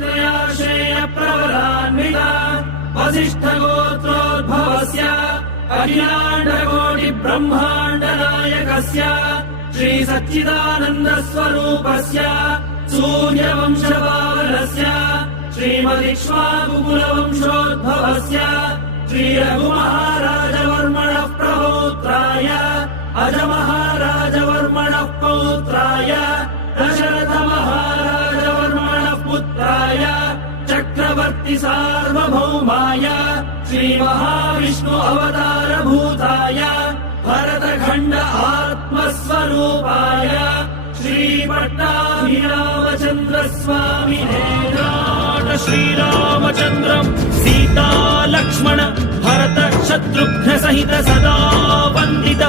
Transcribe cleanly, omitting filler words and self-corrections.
त्रयाश्रेय प्रवरान्विता वसिष्ठगोत्रोद्भवस्य अखिलाण्डकोटि ब्रह्माण्ड नायकस्य श्री सच्चिदानन्द स्वरूपस्य सूर्यवंशपावनस्य श्रीमदिक्ष्वाकुकुलवंशोद्भवस्य श्री रघुमहाराजवर्मणः प्रपौत्राय अजमहाराजवर्मणः पौत्राय दशरथमहाराजवर्मणः पुत्राय चक्रवर्ति सार्वभौमाय श्रीमहाविष्णु अवतारभूताय भरतखण्ड आत्मस्वरूपाय श्रीपट्टाभिरामचन्द्र स्वामिने श्रीरामचन्द्रम् सीता लक्ष्मण भरत शत्रुघ्न सहित सदा वन्दित